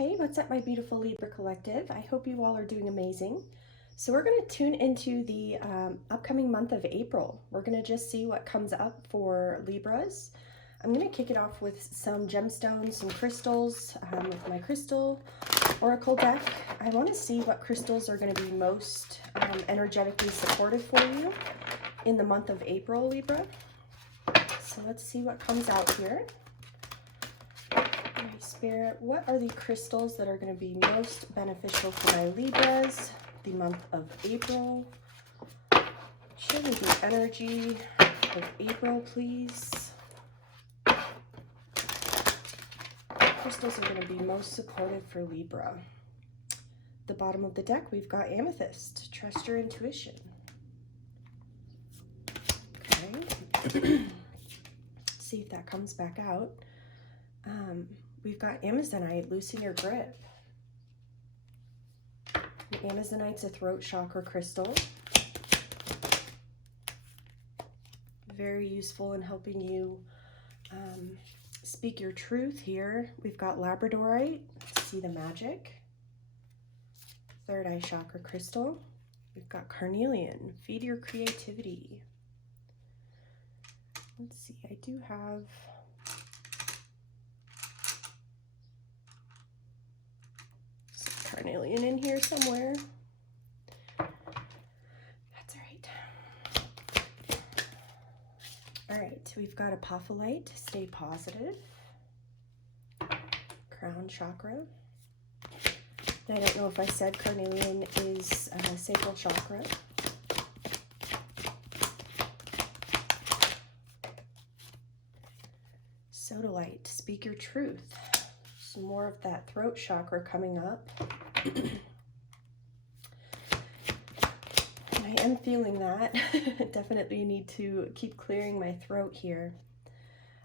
Hey, what's up, my beautiful Libra collective? I hope you all are doing amazing. So we're going to tune into the upcoming month of April. We're going to just see what comes up for Libras. I'm going to kick it off with some gemstones, some crystals with my crystal oracle deck. I want to see what crystals are going to be most energetically supportive for you in the month of April, Libra. So let's see what comes out here. My Spirit, what are the crystals that are going to be most beneficial for my Libras the month of April? Show me the energy of April, please. Crystals are going to be most supportive for Libra. The bottom of the deck, we've got amethyst. Trust your intuition. Okay. See if that comes back out. We've got Amazonite, loosen your grip. The Amazonite's a throat chakra crystal. Very useful in helping you speak your truth here. We've got Labradorite, see the magic. Third eye chakra crystal. We've got carnelian, feed your creativity. Let's see, I do have carnelian in here somewhere. That's all right. All right, we've got apophyllite, stay positive. Crown chakra. And I don't know if I said carnelian is sacral chakra. Sodalite, speak your truth. Some more of that throat chakra coming up. And I am feeling that. Definitely need to keep clearing my throat here.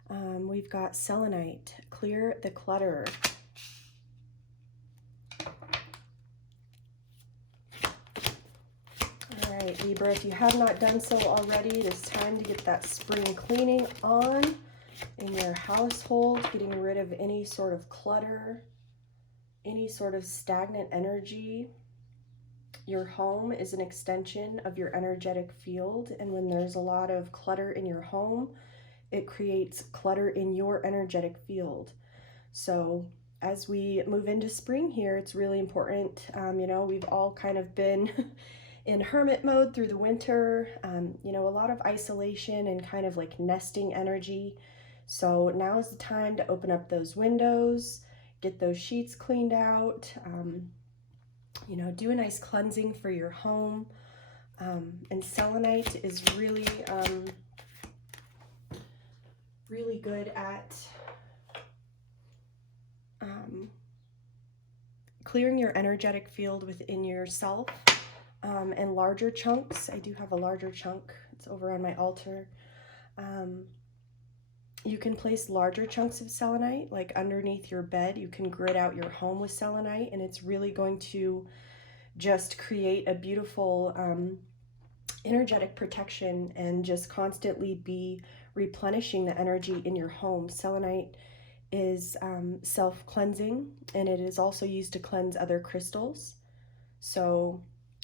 We've got selenite, clear the clutter. All right, Libra, if you have not done so already, it is time to get that spring cleaning on in your household, getting rid of any sort of clutter, any sort of stagnant energy. Your home is an extension of your energetic field, and when there's a lot of clutter in your home, it creates clutter in your energetic field. So as we move into spring here, it's really important. You know, we've all kind of been in hermit mode through the winter, you know, a lot of isolation and kind of like nesting energy. So now is the time to open up those windows, get those sheets cleaned out, you know, do a nice cleansing for your home. And selenite is really, really good at clearing your energetic field within yourself and larger chunks. I do have a larger chunk. It's over on my altar. You can place larger chunks of selenite, like underneath your bed. You can grid out your home with selenite, and it's really going to just create a beautiful energetic protection and just constantly be replenishing the energy in your home. Selenite is self-cleansing, and it is also used to cleanse other crystals. So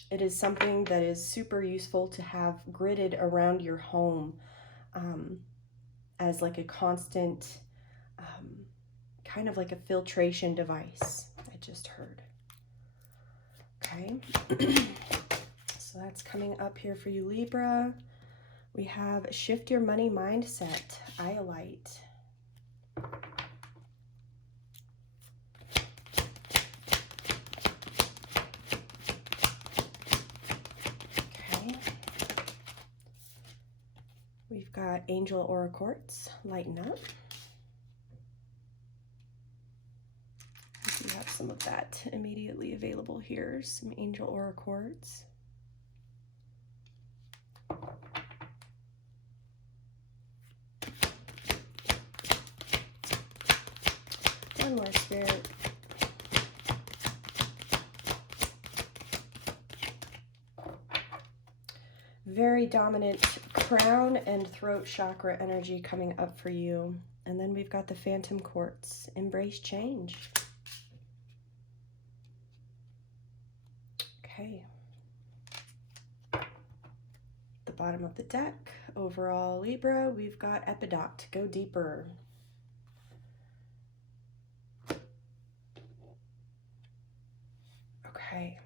it is something that is super useful to have gridded around your home. As like a constant, kind of like a filtration device, I just heard. Okay, so that's coming up here for you, Libra. We have shift your money mindset, iolite. Okay. We've got angel aura quartz, lighten up. We have some of that immediately available here, some angel aura quartz. One more, Spirit. Very dominant crown and throat chakra energy coming up for you. And then we've got the phantom quartz, embrace change. Okay. The bottom of the deck, overall Libra, we've got Epidot, go deeper. Okay.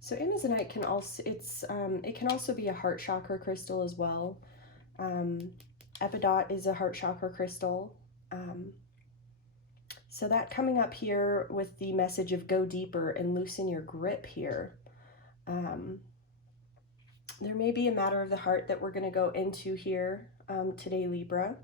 So Amazonite can also, it can also be a heart chakra crystal as well. Epidot is a heart chakra crystal. So that coming up here with the message of go deeper and loosen your grip here. There may be a matter of the heart that we're going to go into here today, Libra.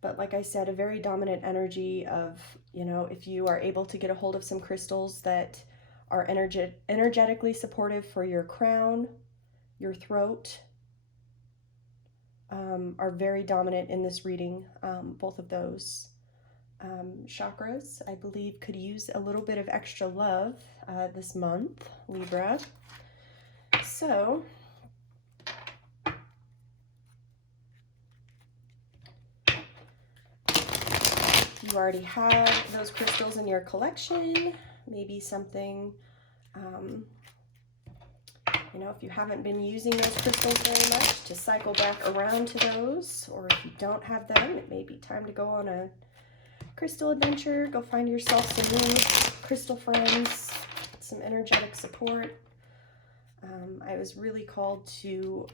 But like I said, a very dominant energy of, you know, if you are able to get a hold of some crystals that are energetically supportive for your crown, your throat, are very dominant in this reading. Both of those chakras, I believe, could use a little bit of extra love this month, Libra. So you already have those crystals in your collection, maybe something, you know, if you haven't been using those crystals very much, to cycle back around to those, or if you don't have them, it may be time to go on a crystal adventure, go find yourself some new crystal friends, some energetic support. I was really called to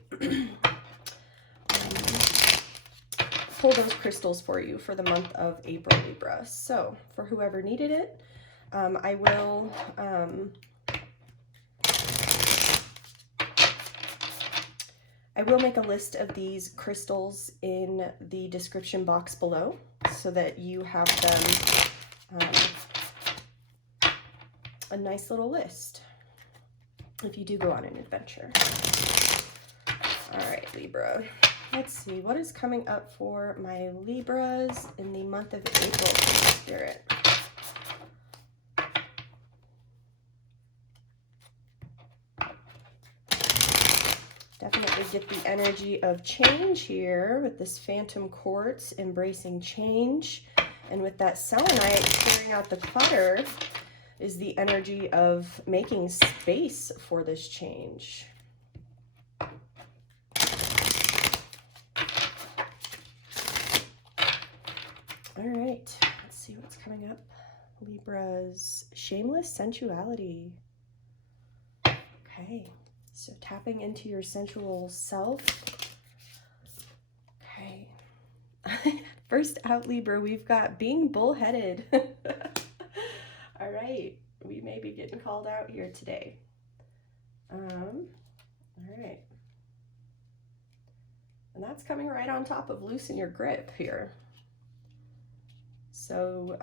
pull those crystals for you for the month of April, Libra. So for whoever needed it, I will make a list of these crystals in the description box below so that you have them a nice little list if you do go on an adventure. All right, Libra. Let's see, what is coming up for my Libras in the month of April, Spirit? Definitely get the energy of change here with this Phantom Quartz, embracing change. And with that selenite clearing out the clutter is the energy of making space for this change. All right, let's see what's coming up. Libra's shameless sensuality. Okay, so tapping into your sensual self. Okay. First out, Libra, we've got being bullheaded. All right, we may be getting called out here today. All right. And that's coming right on top of loosen your grip here. So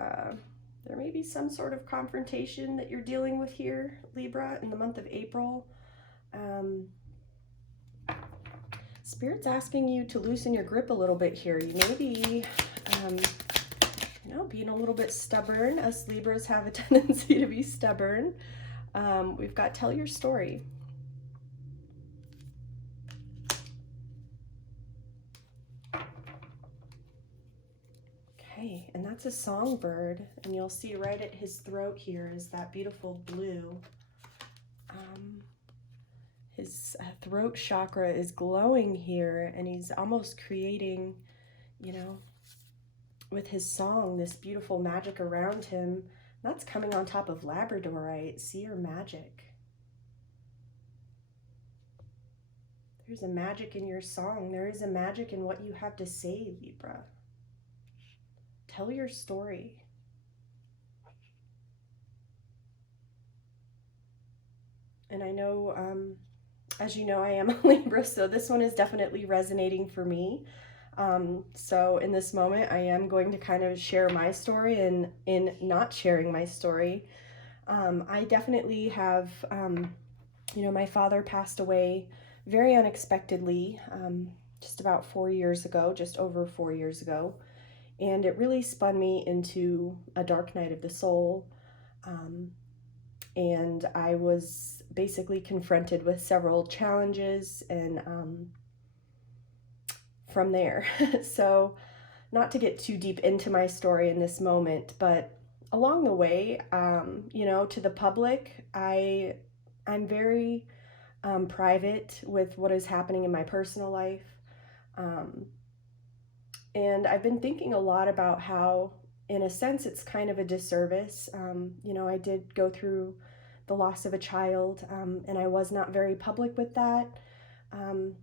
there may be some sort of confrontation that you're dealing with here, Libra, in the month of April. Spirit's asking you to loosen your grip a little bit here. You may be, you know, being a little bit stubborn. Us Libras have a tendency to be stubborn. We've got tell your story. Okay, and that's a songbird, and you'll see right at his throat here is that beautiful blue. His throat chakra is glowing here, and he's almost creating, you know, with his song, this beautiful magic around him. That's coming on top of Labradorite, seer magic. There's a magic in your song. There is a magic in what you have to say, Libra. Tell your story. And I know, as you know, I am a Libra, so this one is definitely resonating for me. So in this moment, I am going to kind of share my story, and in not sharing my story, I definitely have, you know, my father passed away very unexpectedly, just about 4 years ago, just over 4 years ago. And it really spun me into a dark night of the soul. And I was basically confronted with several challenges, and from there. So not to get too deep into my story in this moment, but along the way, you know, to the public, I'm very private with what is happening in my personal life. Um, and I've been thinking a lot about how, in a sense, it's kind of a disservice. You know, I did go through the loss of a child, and I was not very public with that. Um,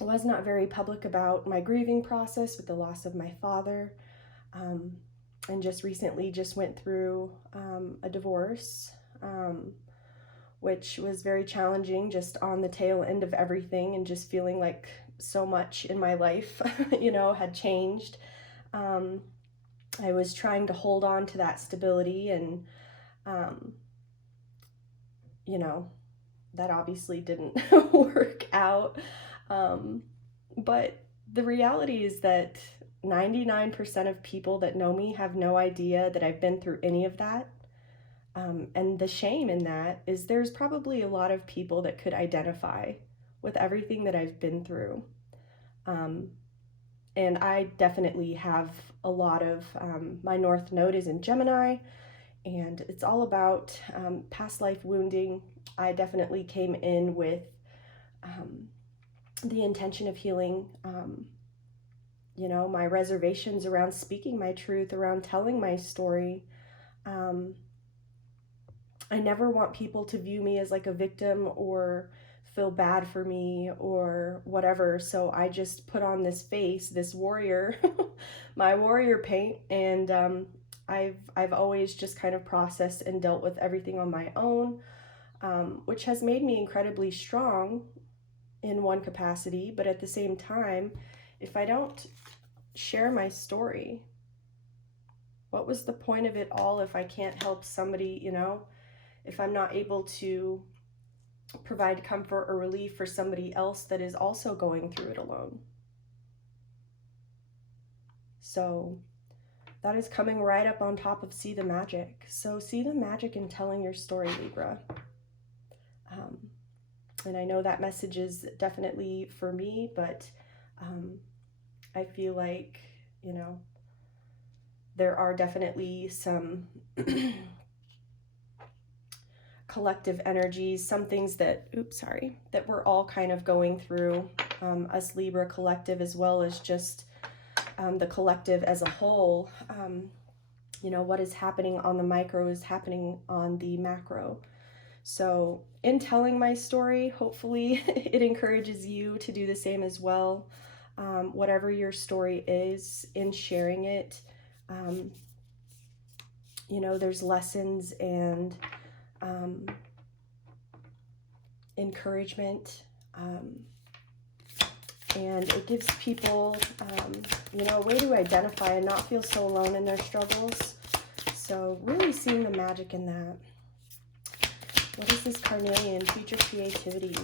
I was not very public about my grieving process with the loss of my father. Um, and just recently just went through a divorce, which was very challenging, just on the tail end of everything, and just feeling like so much in my life, you know, had changed. Um, I was trying to hold on to that stability, and, you know, that obviously didn't work out. Um, but the reality is that 99% of people that know me have no idea that I've been through any of that. And the shame in that is there's probably a lot of people that could identify with everything that I've been through. Um, and I definitely have a lot of, my North Node is in Gemini, and it's all about past life wounding. I definitely came in with the intention of healing, you know, my reservations around speaking my truth, around telling my story. I never want people to view me as like a victim or feel bad for me or whatever. So I just put on this face, this warrior, my warrior paint, and I've always just kind of processed and dealt with everything on my own, which has made me incredibly strong in one capacity. But at the same time, if I don't share my story, what was the point of it all if I can't help somebody, you know? If I'm not able to provide comfort or relief for somebody else that is also going through it alone. So that is coming right up on top of See the Magic. So see the magic in telling your story, Libra. And I know that message is definitely for me, but I feel like, you know, there are definitely some collective energies, some things that, that we're all kind of going through, us Libra collective, as well as just the collective as a whole. You know, what is happening on the micro is happening on the macro. So in telling my story, hopefully it encourages you to do the same as well. Whatever your story is, in sharing it, you know, there's lessons and encouragement, and it gives people, you know, a way to identify and not feel so alone in their struggles. So really seeing the magic in that. What is this carnelian? Future creativity.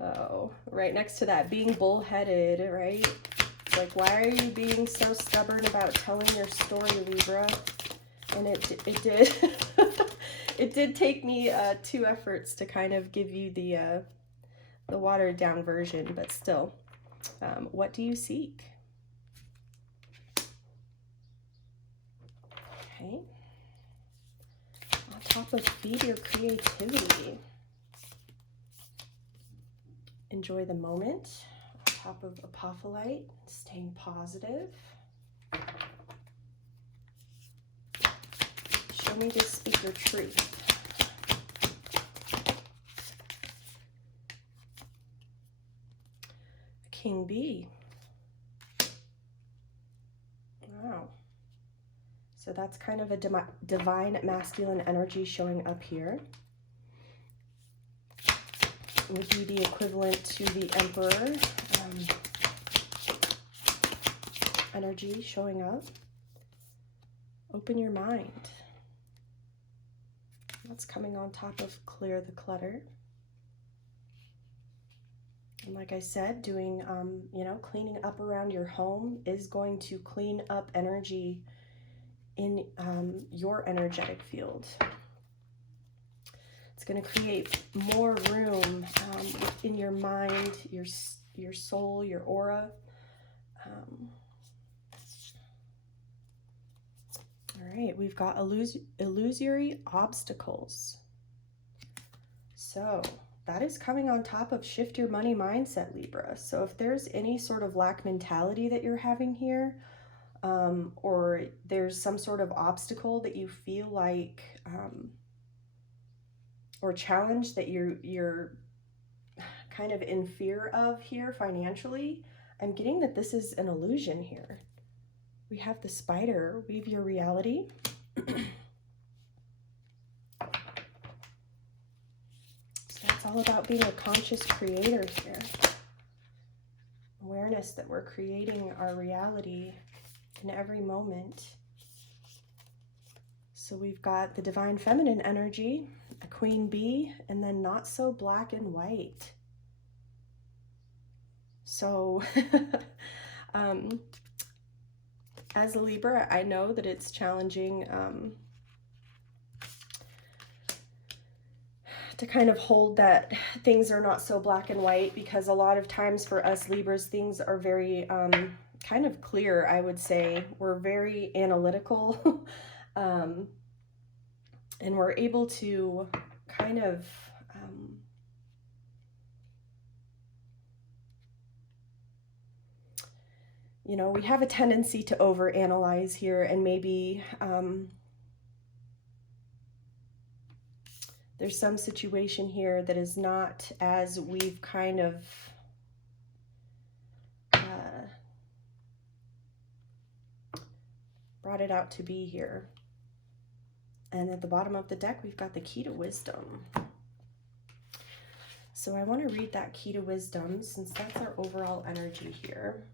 Oh, right next to that, being bullheaded, right? Like, why are you being so stubborn about telling your story, Libra? And it did, it did take me 2 efforts to kind of give you the watered down version, but still, what do you seek? Okay. On top of feed your creativity. Enjoy the moment. On top of apophyllite, staying positive. Show me to speak your truth. King Bee. Wow. So that's kind of a divine masculine energy showing up here. Would be the equivalent to the Emperor energy showing up. Open your mind. That's coming on top of clear the clutter. And like I said, doing, you know, cleaning up around your home is going to clean up energy in your energetic field. It's going to create more room in your mind, your soul, your aura. All right, we've got illusory obstacles. So that is coming on top of shift your money mindset, Libra. So if there's any sort of lack mentality that you're having here, or there's some sort of obstacle that you feel like, or challenge that you're kind of in fear of here financially, I'm getting that this is an illusion here. We have the spider, weave your reality. So that's all about being a conscious creator here. Awareness that we're creating our reality in every moment. So we've got the divine feminine energy, a queen bee, and then not so black and white. So as a Libra, I know that it's challenging to kind of hold that things are not so black and white, because a lot of times for us Libras, things are very kind of clear, I would say. We're very analytical and we're able to kind of you know, we have a tendency to overanalyze here, and maybe there's some situation here that is not as we've kind of brought it out to be here. And at the bottom of the deck, we've got the key to wisdom. So I want to read that key to wisdom, since that's our overall energy here.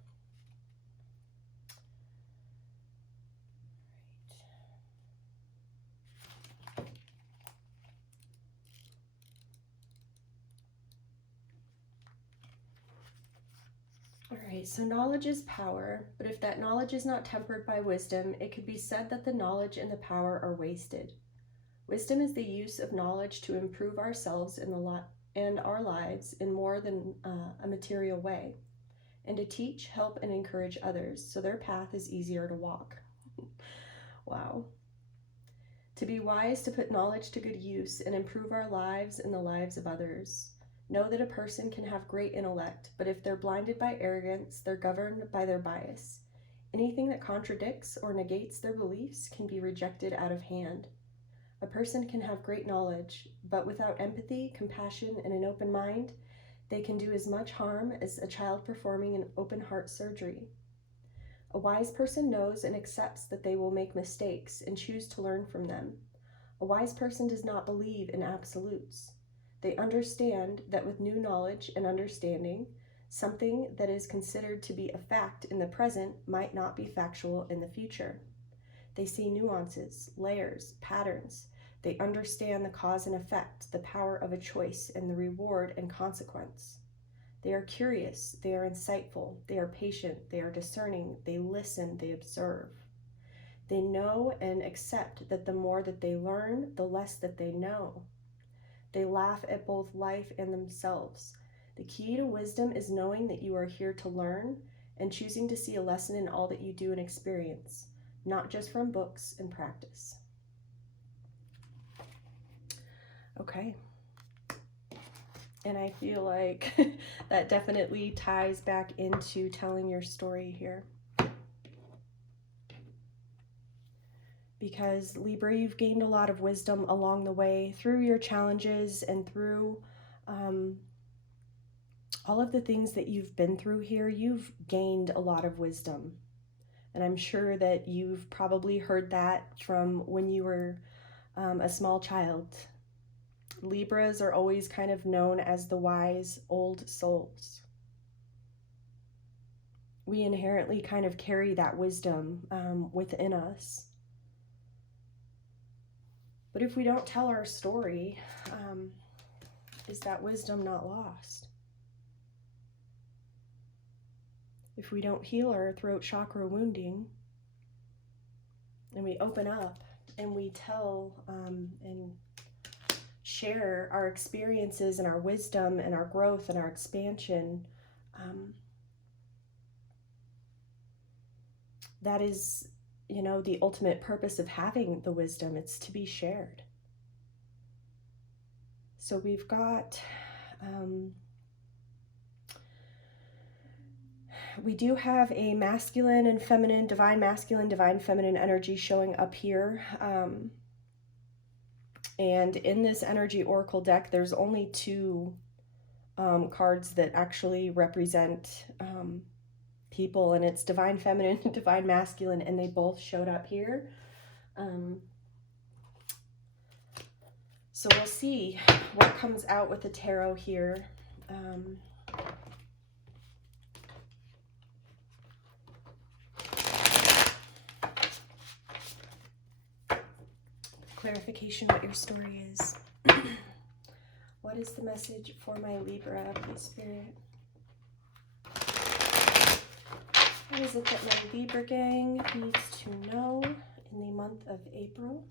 Alright, so knowledge is power, but if that knowledge is not tempered by wisdom, it could be said that the knowledge and the power are wasted. Wisdom is the use of knowledge to improve ourselves and our lives in more than a material way, and to teach, help, and encourage others so their path is easier to walk. Wow. To be wise, to put knowledge to good use and improve our lives and the lives of others. Know that a person can have great intellect, but if they're blinded by arrogance, they're governed by their bias. Anything that contradicts or negates their beliefs can be rejected out of hand. A person can have great knowledge, but without empathy, compassion, and an open mind, they can do as much harm as a child performing an open heart surgery. A wise person knows and accepts that they will make mistakes and choose to learn from them. A wise person does not believe in absolutes. They understand that with new knowledge and understanding, something that is considered to be a fact in the present might not be factual in the future. They see nuances, layers, patterns. They understand the cause and effect, the power of a choice, and the reward and consequence. They are curious, they are insightful, they are patient, they are discerning, they listen, they observe. They know and accept that the more that they learn, the less that they know. They laugh at both life and themselves. The key to wisdom is knowing that you are here to learn and choosing to see a lesson in all that you do and experience, not just from books and practice. Okay. And I feel like that definitely ties back into telling your story here. Because Libra, you've gained a lot of wisdom along the way through your challenges and through all of the things that you've been through here. You've gained a lot of wisdom. And I'm sure that you've probably heard that from when you were a small child. Libras are always kind of known as the wise old souls. We inherently kind of carry that wisdom within us. But if we don't tell our story, is that wisdom not lost? If we don't heal our throat chakra wounding, and we open up and we tell and share our experiences and our wisdom and our growth and our expansion, that is, you know, the ultimate purpose of having the wisdom. It's to be shared. So we've got, we do have a masculine and feminine, divine masculine, divine feminine energy showing up here. And in this energy oracle deck, there's only two cards that actually represent people, and it's divine feminine and divine masculine, and they both showed up here. So we'll see what comes out with the tarot here. Clarification what your story is. What is the message for my Libra, please, Spirit? What is it that my Libra gang needs to know in the month of April?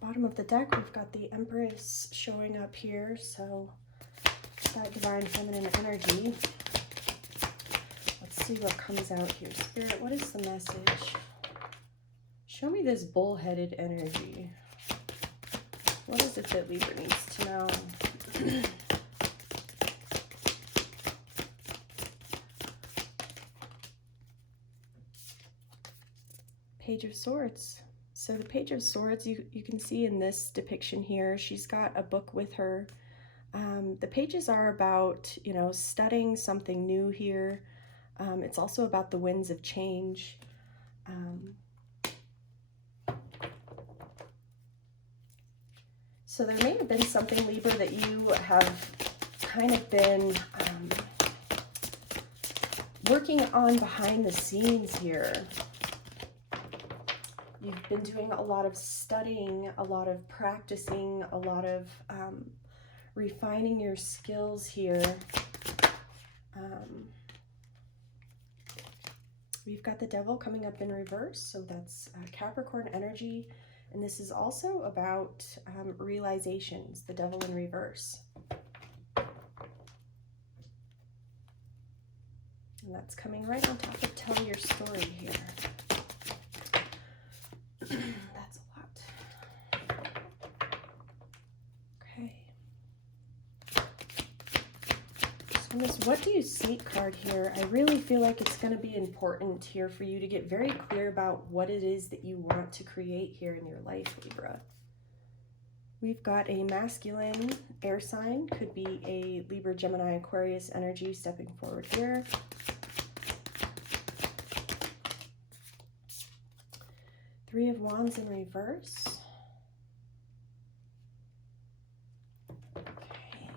Bottom of the deck, we've got the Empress showing up here, so that divine feminine energy. Let's see what comes out here. Spirit, what is the message? Show me this bullheaded energy. What is it that Libra needs to know? Page of Swords. So the Page of Swords, you can see in this depiction here, she's got a book with her. The pages are about, you know, studying something new here. It's also about the winds of change. So there may have been something, Libra, that you have kind of been working on behind the scenes here. You've been doing a lot of studying, a lot of practicing, a lot of refining your skills here. We've got the Devil coming up in reverse, so that's Capricorn energy. And this is also about realizations, the Devil in reverse. And that's coming right on top of Tell Your Story here. That's a lot. Okay. So this What Do You Seek card here, I really feel like it's going to be important here for you to get very clear about what it is that you want to create here in your life, Libra. We've got a masculine air sign, could be a Libra, Gemini, Aquarius energy stepping forward here. Three of Wands in reverse. Okay.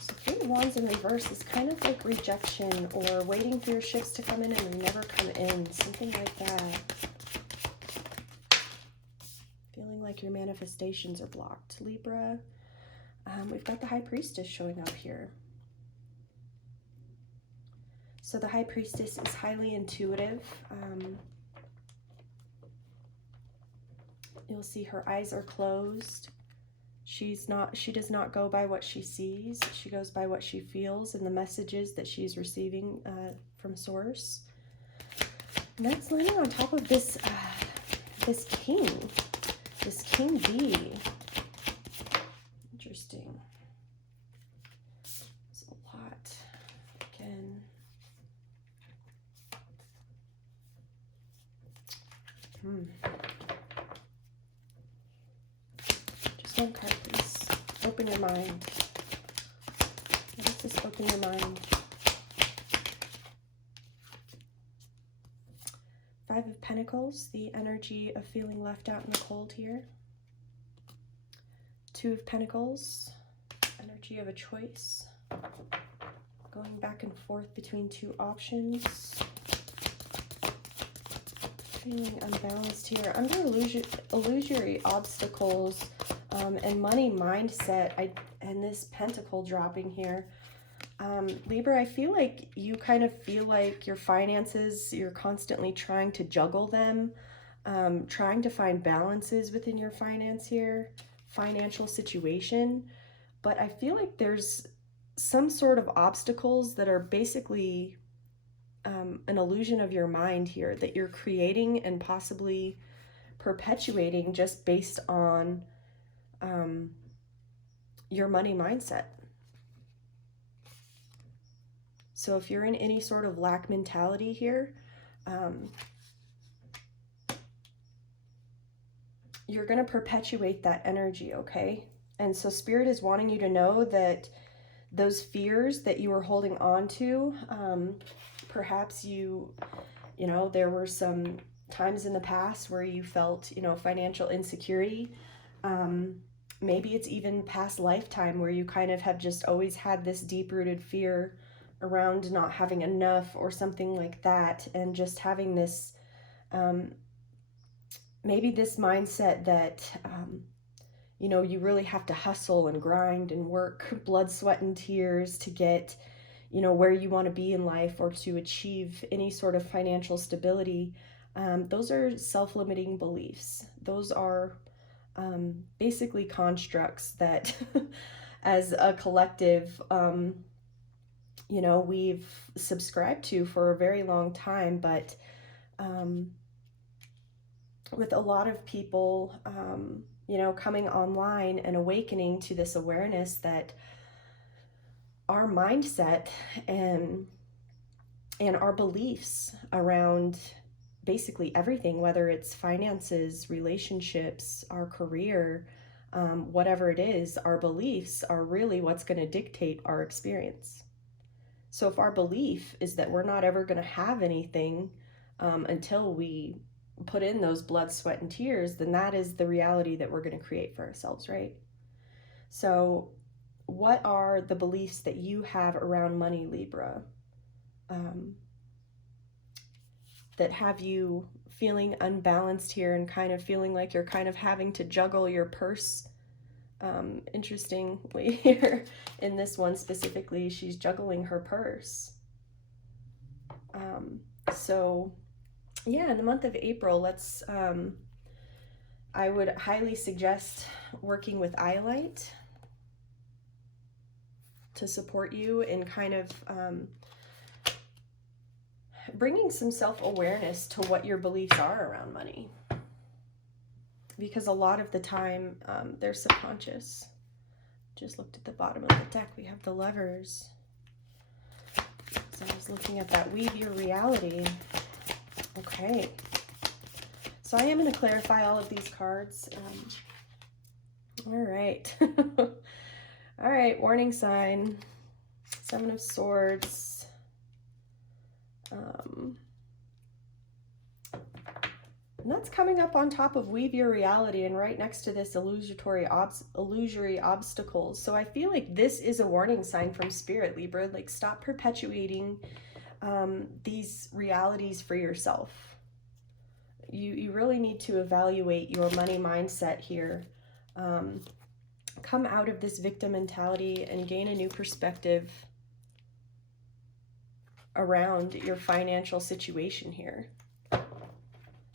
So Three of Wands in reverse is kind of like rejection or waiting for your ships to come in and they never come in. Something like that. Feeling like your manifestations are blocked, Libra. We've got the High Priestess showing up here. So the High Priestess is highly intuitive. You'll see her eyes are closed. She does not go by what she sees. She goes by what she feels and the messages that she's receiving from Source. And that's landing on top of this this King bee. Interesting. There's a lot. Again. One card, please. Open your mind. What does this open your mind? Five of Pentacles, the energy of feeling left out in the cold here. Two of Pentacles, energy of a choice. Going back and forth between two options. Feeling unbalanced here. Under illusory obstacles, And money mindset, and this pentacle dropping here. Libra, I feel like you kind of feel like your finances, you're constantly trying to juggle them, trying to find balances within your financial situation. But I feel like there's some sort of obstacles that are basically an illusion of your mind here that you're creating and possibly perpetuating just based on your money mindset. So if you're in any sort of lack mentality here, you're going to perpetuate that energy, okay? And so Spirit is wanting you to know that those fears that you were holding on to, perhaps there were some times in the past where you felt, financial insecurity. Maybe it's even past lifetime where you kind of have just always had this deep-rooted fear around not having enough or something like that, and just having this maybe this mindset that you really have to hustle and grind and work blood, sweat, and tears to get where you want to be in life or to achieve any sort of financial stability. Those are self-limiting beliefs. Those are basically constructs that as a collective we've subscribed to for a very long time, but with a lot of people, coming online and awakening to this awareness that our mindset and our beliefs around basically everything, whether it's finances, relationships, our career, whatever it is, our beliefs are really what's going to dictate our experience. So if our belief is that we're not ever going to have anything until we put in those blood, sweat, and tears, then that is the reality that we're going to create for ourselves, right? So what are the beliefs that you have around money, Libra, that have you feeling unbalanced here and kind of feeling like you're kind of having to juggle your purse? Interestingly here in this one specifically, she's juggling her purse. So yeah, in the month of April, I would highly suggest working with Iolite to support you in kind of bringing some self-awareness to what your beliefs are around money. Because a lot of the time, they're subconscious. Just looked at the bottom of the deck. We have the Lovers. So I was looking at that. Weave your reality. Okay. So I am going to clarify all of these cards. All right. All right. Warning sign. Seven of Swords. And that's coming up on top of Weave Your Reality and right next to this illusory obstacles. So I feel like this is a warning sign from Spirit, Libra. Like, stop perpetuating these realities for yourself. You really need to evaluate your money mindset here. Come out of this victim mentality and gain a new perspective around your financial situation here.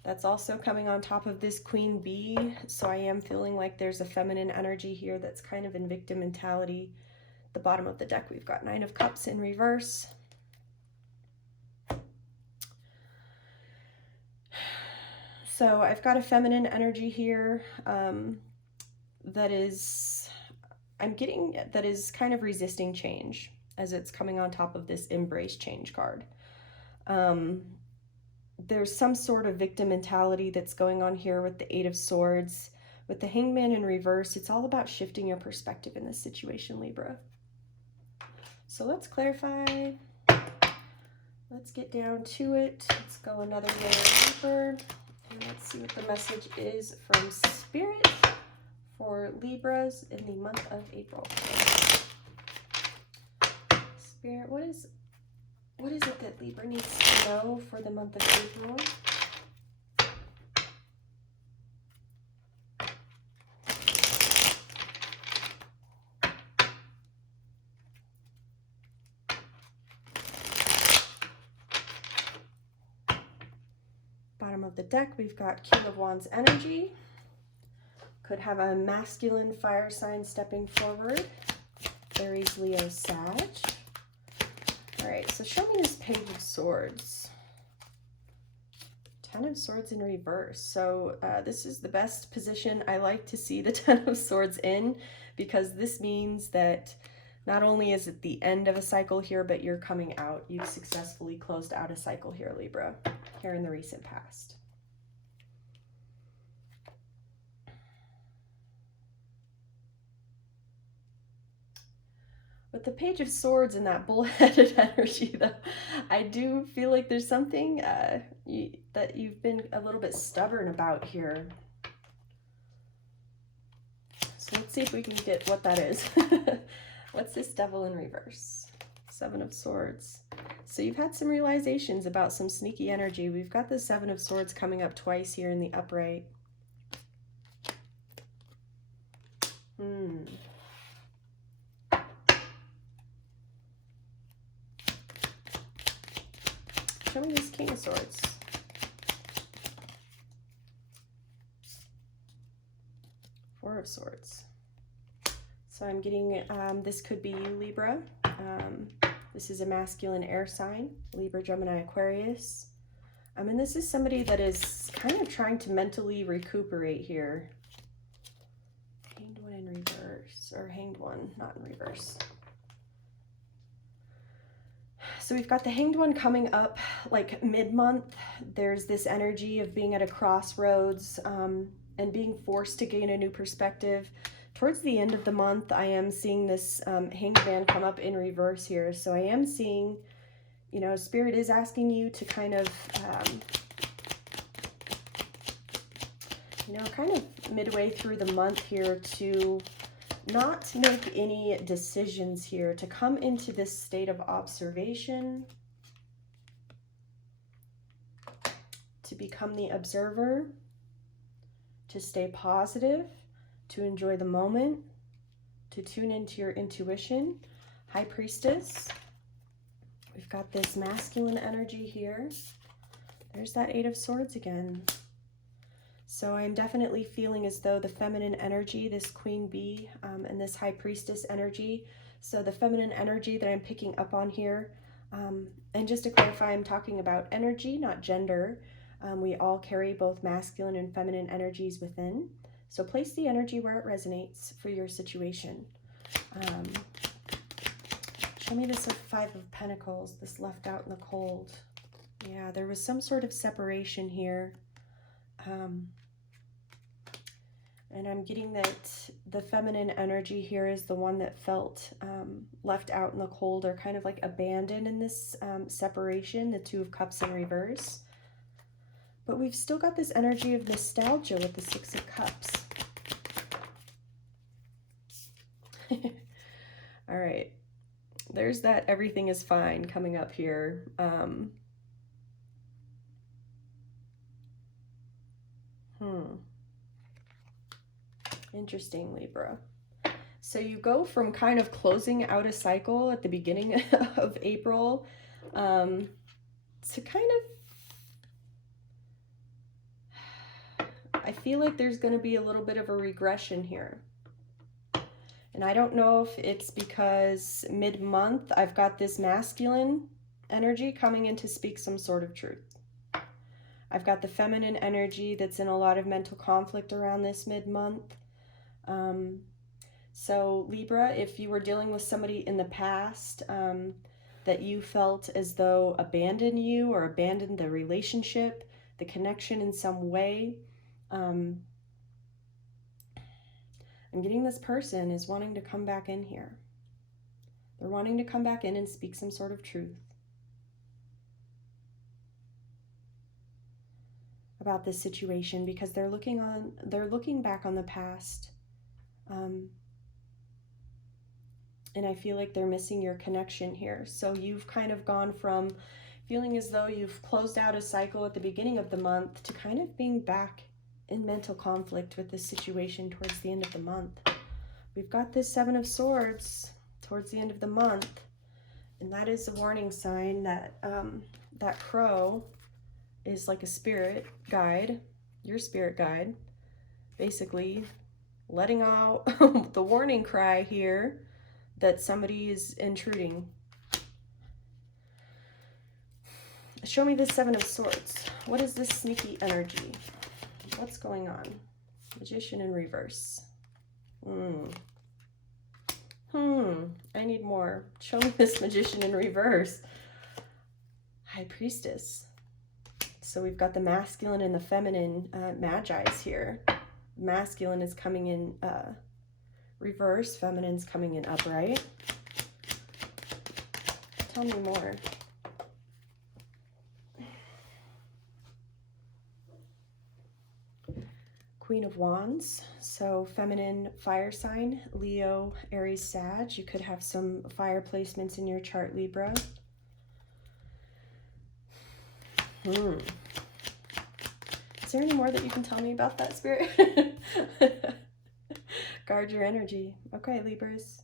That's also coming on top of this Queen Bee. So I am feeling like there's a feminine energy here that's kind of in victim mentality. The bottom of the deck, we've got Nine of Cups in reverse. So I've got a feminine energy here that is kind of resisting change as it's coming on top of this Embrace Change card. There's some sort of victim mentality that's going on here with the Eight of Swords. With the Hangman in reverse, it's all about shifting your perspective in this situation, Libra. So let's clarify. Let's get down to it. Let's go another layer deeper. And let's see what the message is from Spirit for Libras in the month of April. Spirit, what is it that Libra needs to know for the month of April? of the deck, we've got King of Wands energy. Could have a masculine fire sign stepping forward. Aries, Leo, Sag. All right, so show me this Page of Swords. 10 of Swords in reverse. So this is the best position I like to see the 10 of Swords in, because this means that not only is it the end of a cycle here, but you're coming out. You've successfully closed out a cycle here, Libra, here in the recent past. With the Page of Swords and that bullheaded energy, though, I do feel like there's something that you've been a little bit stubborn about here. So let's see if we can get what that is. What's this Devil in reverse? 7 of Swords. So you've had some realizations about some sneaky energy. We've got the 7 of Swords coming up twice here in the upright. Show me this King of Swords. Four of Swords. So I'm getting, this could be you, Libra. This is a masculine air sign, Libra, Gemini, Aquarius. And this is somebody that is kind of trying to mentally recuperate here. Hanged One in reverse, or Hanged One, not in reverse. So we've got the Hanged One coming up like mid-month. There's this energy of being at a crossroads and being forced to gain a new perspective. Towards the end of the month, I am seeing this Hanged Man come up in reverse here. So I am seeing, you know, Spirit is asking you to kind of, you know, kind of midway through the month here to not make any decisions here, to come into this state of observation, to become the observer, to stay positive, to enjoy the moment, to tune into your intuition. High Priestess. We've got this masculine energy here. There's that 8 of Swords again. So I'm definitely feeling as though the feminine energy, this Queen Bee, and this High Priestess energy. So the feminine energy that I'm picking up on here, and just to clarify, I'm talking about energy, not gender. We all carry both masculine and feminine energies within. So place the energy where it resonates for your situation. Show me this 5 of Pentacles, this left out in the cold. Yeah, there was some sort of separation here. And I'm getting that the feminine energy here is the one that felt left out in the cold, or kind of like abandoned in this separation, the 2 of Cups in reverse. But we've still got this energy of nostalgia with the 6 of Cups. All right. There's that everything is fine coming up here. Interesting, Libra. So you go from kind of closing out a cycle at the beginning of April to kind of, I feel like there's going to be a little bit of a regression here. And I don't know if it's because mid-month I've got this masculine energy coming in to speak some sort of truth. I've got the feminine energy that's in a lot of mental conflict around this mid-month. So Libra, if you were dealing with somebody in the past that you felt as though abandoned you or abandoned the relationship, the connection in some way, I'm getting this person is wanting to come back in here. They're wanting to come back in and speak some sort of truth about this situation, because they're looking back on the past. And I feel like they're missing your connection here. So you've kind of gone from feeling as though you've closed out a cycle at the beginning of the month to kind of being back in mental conflict with this situation towards the end of the month. We've got this 7 of Swords towards the end of the month, and that is a warning sign that that crow is like a spirit guide, your spirit guide, basically letting out the warning cry here that somebody is intruding. Show me the Seven of Swords. What is this sneaky energy? What's going on? Magician in reverse. I need more. Show me this Magician in reverse. High Priestess. So we've got the masculine and the feminine magi's here. Masculine is coming in reverse. Feminine's coming in upright. Tell me more. Queen of Wands, so feminine fire sign, Leo, Aries, Sag. You could have some fire placements in your chart, Libra. Is there any more that you can tell me about that, Spirit? Guard your energy. Okay, Libras.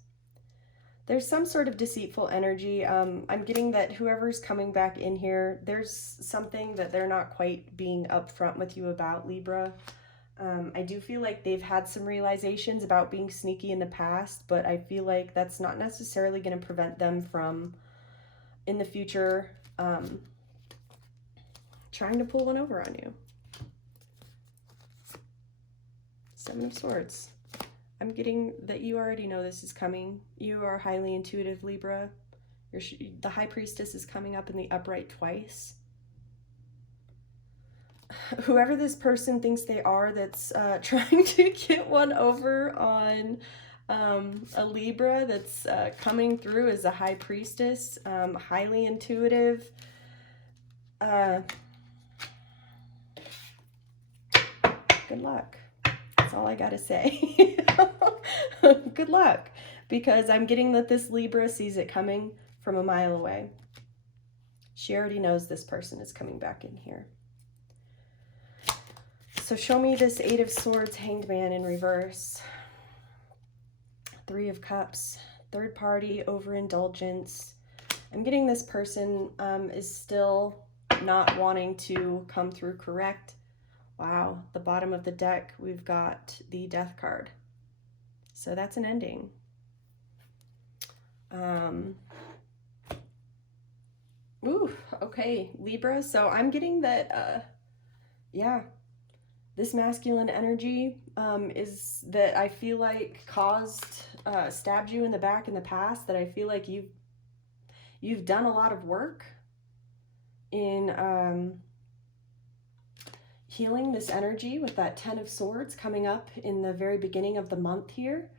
There's some sort of deceitful energy. I'm getting that whoever's coming back in here, there's something that they're not quite being upfront with you about, Libra. I do feel like they've had some realizations about being sneaky in the past, but I feel like that's not necessarily going to prevent them from, in the future, trying to pull one over on you. Seven of Swords. I'm getting that you already know this is coming. You are highly intuitive, Libra. The High Priestess is coming up in the upright twice. Whoever this person thinks they are that's trying to get one over on a Libra that's coming through as a High Priestess, highly intuitive. Good luck. That's all I gotta say. Good luck, because I'm getting that this Libra sees it coming from a mile away. She already knows this person is coming back in here. So show me this Eight of Swords, Hanged Man in reverse. Three of Cups, third party, overindulgence. I'm getting this person is still not wanting to come through correct. Wow, the bottom of the deck, we've got the Death card. So that's an ending. Ooh, okay, Libra. So I'm getting that, yeah, this masculine energy is that I feel like stabbed you in the back in the past, that I feel like you've done a lot of work in healing this energy with that Ten of Swords coming up in the very beginning of the month here.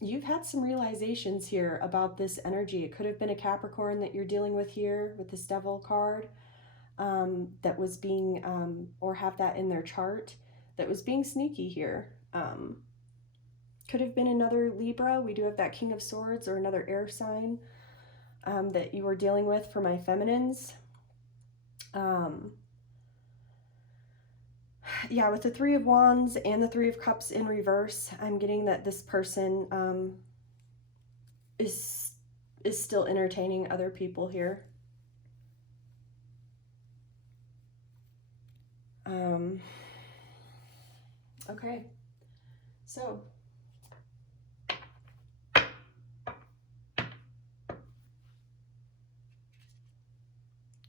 You've had some realizations here about this energy. It could have been a Capricorn that you're dealing with here with this Devil card that was being, or have that in their chart, that was being sneaky here. Could have been another Libra. We do have that King of Swords, or another air sign that you were dealing with for my feminines. Yeah, with the Three of Wands and the Three of Cups in reverse, I'm getting that this person is still entertaining other people here. Okay, so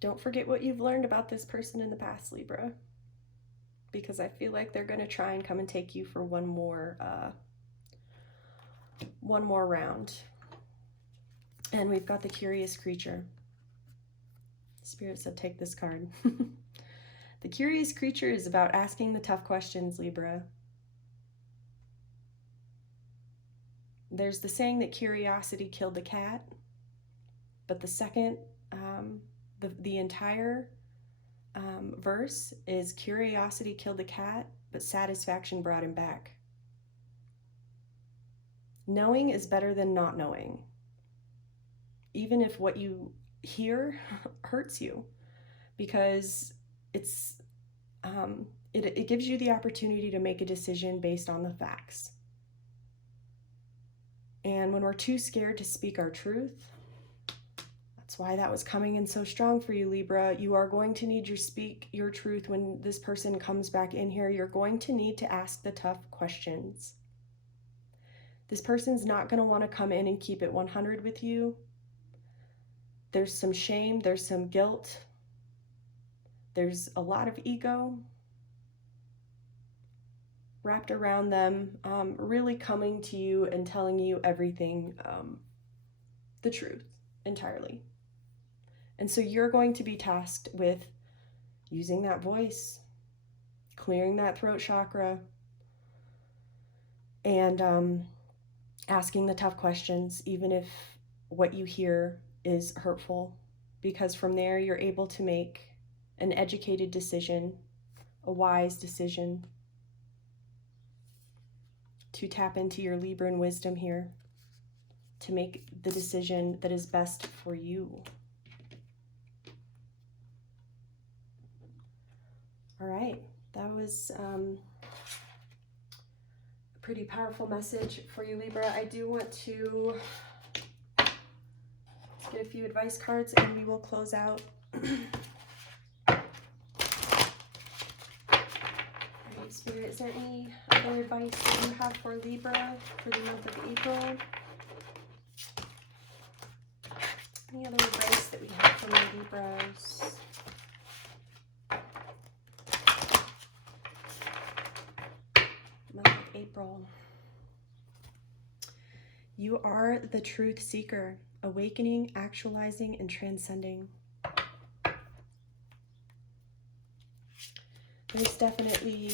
don't forget what you've learned about this person in the past, Libra, because I feel like they're going to try and come and take you for one more round. And we've got the Curious Creature. Spirit said take this card. The Curious Creature is about asking the tough questions, Libra. There's the saying that curiosity killed the cat, but the second, the entire verse is curiosity killed the cat, but satisfaction brought him back. Knowing is better than not knowing, even if what you hear hurts you, because it's it gives you the opportunity to make a decision based on the facts. And when we're too scared to speak our truth, that's why that was coming in so strong for you, Libra. You are going to need to speak your truth when this person comes back in here. You're going to need to ask the tough questions. This person's not going to want to come in and keep it 100 with you. There's some shame, there's some guilt, there's a lot of ego wrapped around them, really coming to you and telling you everything, the truth entirely. And so you're going to be tasked with using that voice, clearing that throat chakra, and asking the tough questions, even if what you hear is hurtful, because from there you're able to make an educated decision, a wise decision, to tap into your Libran wisdom here, to make the decision that is best for you. All right, that was a pretty powerful message for you, Libra. I do want to get a few advice cards and we will close out. Alright, Spirit, is there any other advice that you have for Libra for the month of April? Any other advice that we have for the Libras? Month of April. You are the truth seeker, awakening, actualizing, and transcending. There's definitely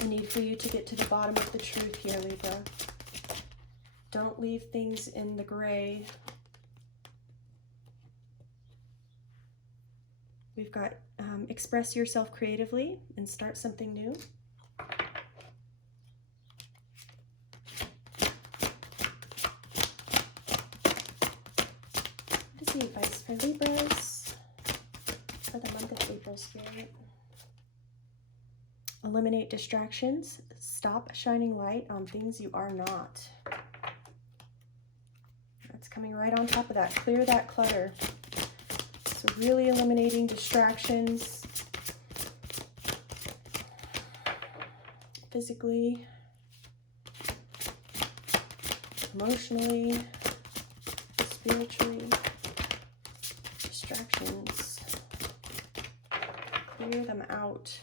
a need for you to get to the bottom of the truth here, Libra. Don't leave things in the gray. We've got express yourself creatively and start something new. What is the advice for Libras for the month of April, Spirit? Eliminate distractions. Stop shining light on things you are not. That's coming right on top of that. Clear that clutter. So really eliminating distractions. Physically, emotionally, spiritually. Distractions. Clear them out.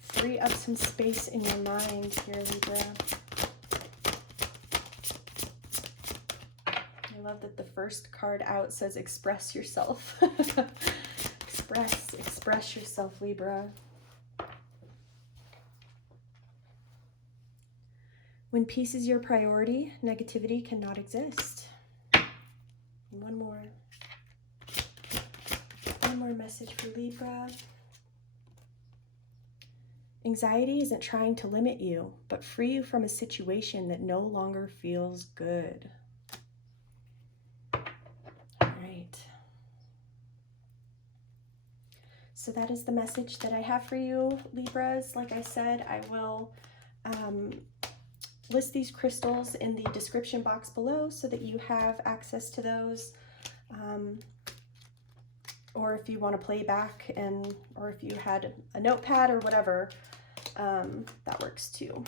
Free up some space in your mind here, Libra. I love that the first card out says express yourself. Express yourself, Libra. When peace is your priority, negativity cannot exist. And one more message for Libra. Anxiety isn't trying to limit you, but free you from a situation that no longer feels good. All right. So that is the message that I have for you, Libras. Like I said, I will list these crystals in the description box below so that you have access to those. Or if you want to play back, or if you had a notepad or whatever, that works too.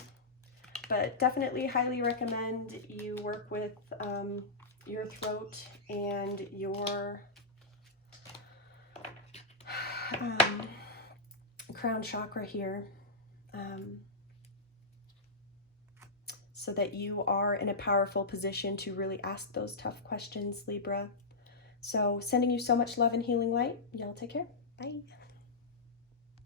But definitely highly recommend you work with your throat and your crown chakra here, so that you are in a powerful position to really ask those tough questions, Libra. So sending you so much love and healing light. Y'all take care. Bye.